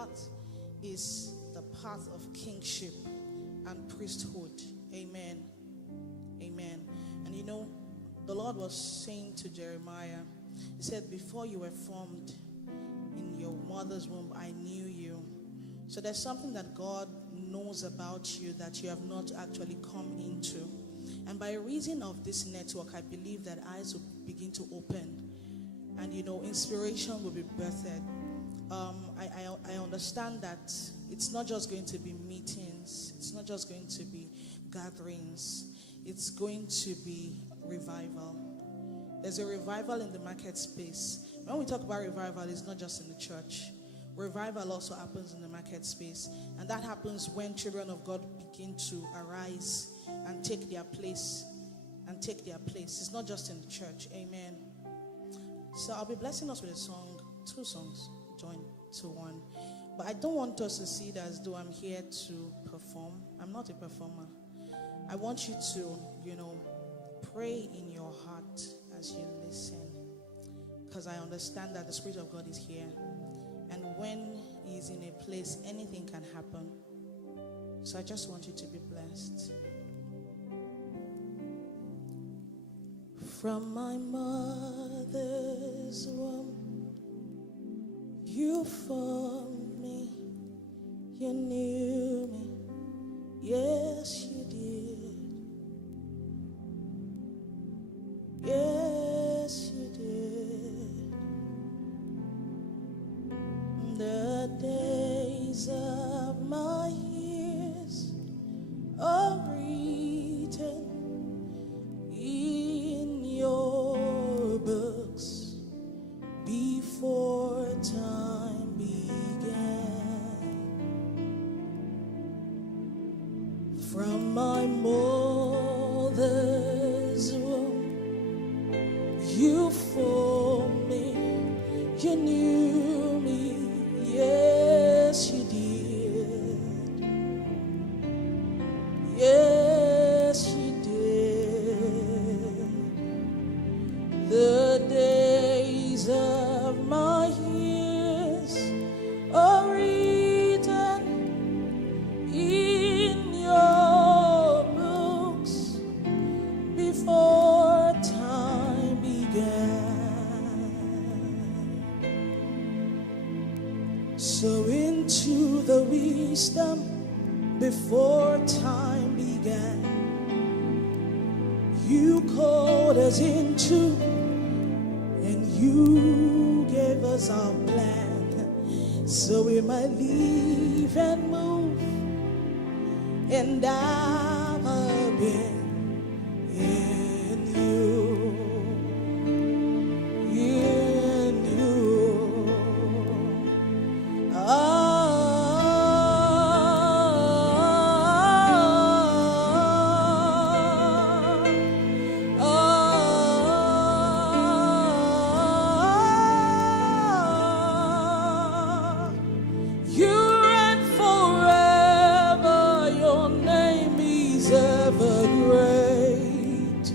path is the path of kingship and priesthood. Amen. Amen. And you know, the Lord was saying to Jeremiah, he said, before you were formed in your mother's womb, I knew you. So there's something that God knows about you that you have not actually come into. And by reason of this network, I believe that eyes will begin to open. And you know, inspiration will be birthed. I understand that it's not just going to be meetings. It's not just going to be gatherings. It's going to be revival. There's a revival in the market space. When we talk about revival, it's not just in the church. Revival also happens in the market space. And that happens when children of God begin to arise and take their place. It's not just in the church. Amen. So I'll be blessing us with a song, 2 songs, joined to one. But I don't want us to see it as though I'm here to perform. I'm not a performer. I want you to, pray in your heart as you listen. Because I understand that the Spirit of God is here. And when He's in a place, anything can happen. So I just want you to be blessed. From my mother's womb, you formed me, you knew me, yes you did, yes you did. The days of my years are written in your books before time began. From my mother's womb, you formed me, you knew me, yes you did, yes you did. The days of my years are written in your books before time began. So into the wisdom before time began, you called us into, and you gave us our plan, so we might live and move and have our being in you. In you. You reign forever, your name is ever great.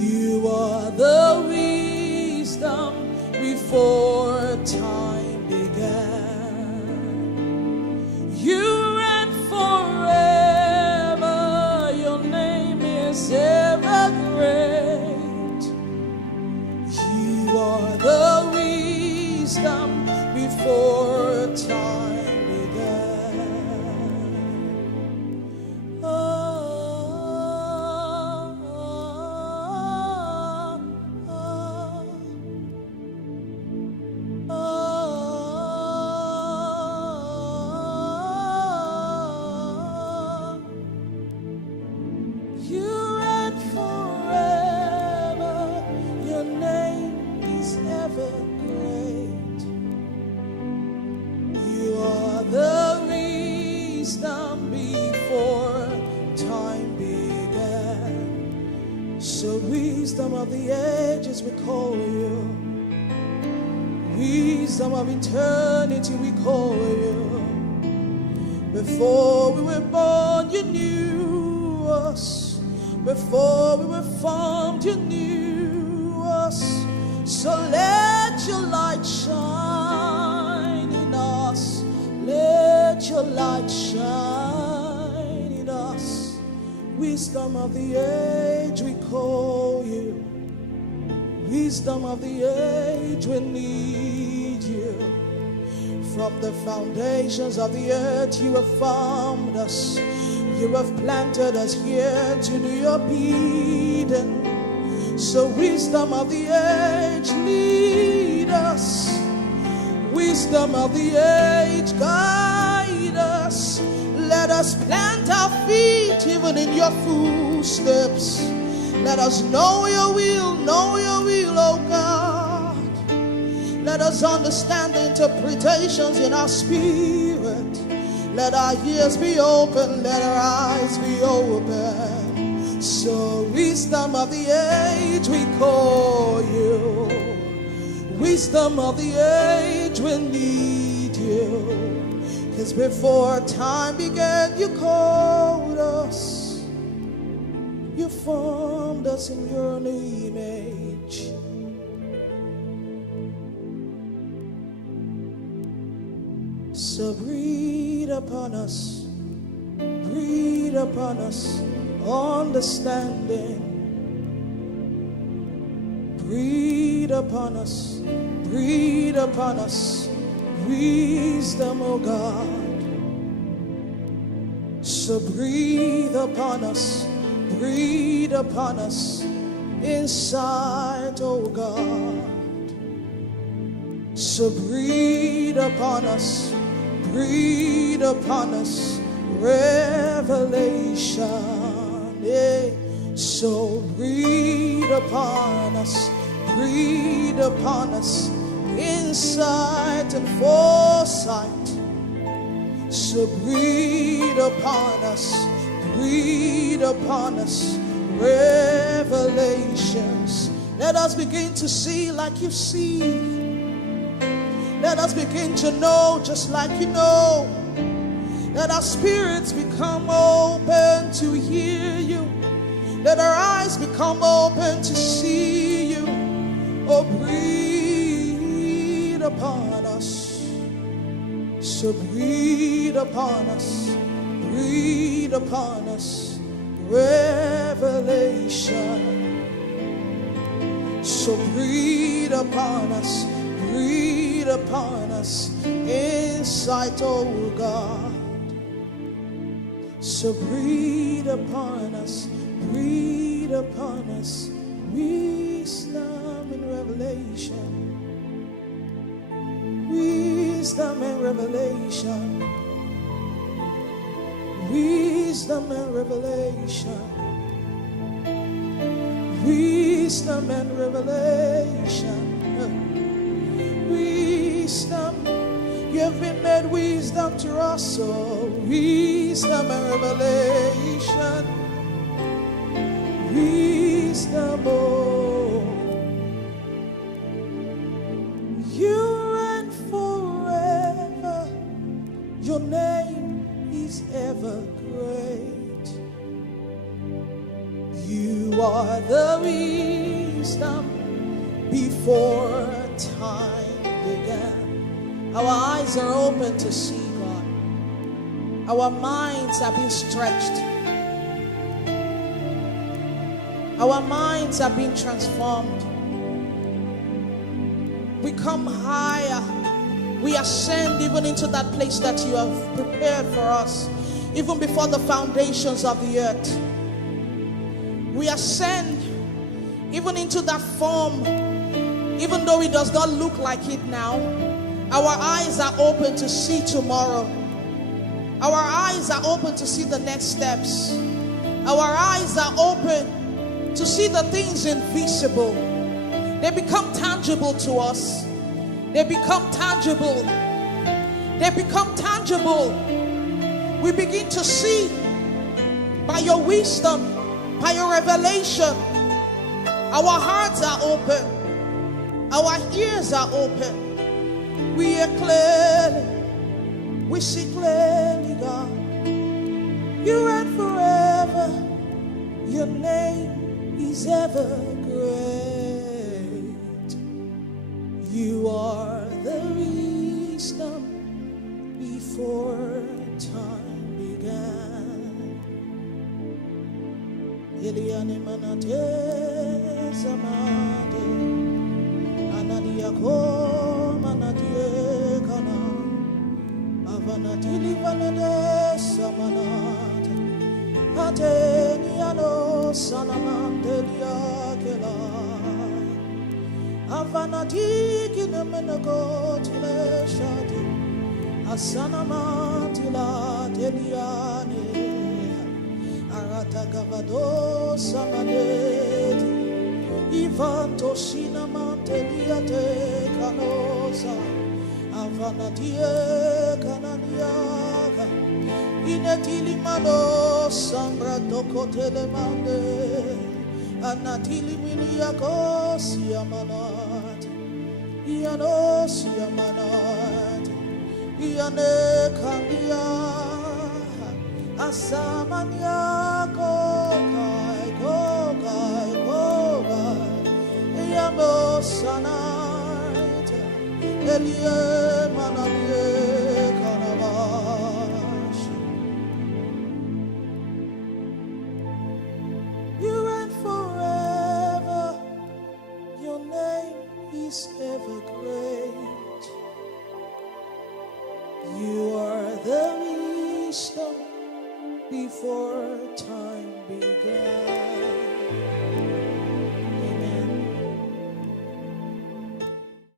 You are the wisdom before time began. You reign forever, your name is ever great. You are the wisdom before time began. Oh, oh, oh, oh. You reign forever, your name is ever great. You are the wisdom before time began. So wisdom of the ages we call you. Wisdom of eternity we call you. Before we were born you knew us. Before we were formed you knew us. So let your light shine in us. light shine in us. Wisdom of the age, we call you. Wisdom of the age, we need you. From the foundations of the earth, you have formed us. You have planted us here to do your bidding. So wisdom of the age, lead us. Wisdom of the age, guide us. Let us plant our feet even in your footsteps. Let us know your will, oh God. Let us understand the interpretations in our spirit. Let our ears be open, let our eyes be open. So wisdom of the age, we call you. Wisdom of the age, we need you. 'Cause before time began, you called us. You formed us in your image. So breathe upon us understanding. Breathe upon us wisdom, oh God. So breathe upon us insight, oh God. So breathe upon us revelation, yeah. So breathe upon us insight and foresight. So breathe upon us revelations. Let us begin to see like you see. Let us begin to know just like you know. Let our spirits become open to hear you. Let our eyes become open to see you. Oh, breathe upon us. So breathe upon us revelation. So breathe upon us insight, oh God. So breathe upon us wisdom and revelation. Wisdom and revelation. Wisdom and revelation. Wisdom and revelation. Wisdom. You have been made wisdom to us, so wisdom and revelation. Wisdom, oh. You reign forever. Your name is ever great. You are the wisdom before time began. Our eyes are open to see, God. Our minds have been stretched. Our minds have been transformed. We come higher. We ascend even into that place that you have prepared for us, even before the foundations of the earth. We ascend even into that form, even though it does not look like it now. Our eyes are open to see tomorrow. Our eyes are open to see the next steps. Our eyes are open to see the things invisible. They become tangible to us. They become tangible. They become tangible. We begin to see by your wisdom, by your revelation. Our hearts are open. Our ears are open. We hear clearly. We see clearly, God. You reign forever. Your name is ever great. You are the wisdom before time. Anani manate samade. Anadiako manadie kana. Avanatili vanade samanate. Ateniano sanamante diakela. Avanatiki nemenago tile shati. Asanamati la teliane. Aratagavado samadeti. Ivanto sinamante diate canosa. Avanatie cananiaga. Inetili mano sambra toko telemande. Anatili miliako siamanati. Iano siamanati. Iane kandia. Asamania kokai kokai kokai. Iamo sanaita. Elie manamie kanavashi. You reign forever. Your name is ever great. You are the wisdom before time began.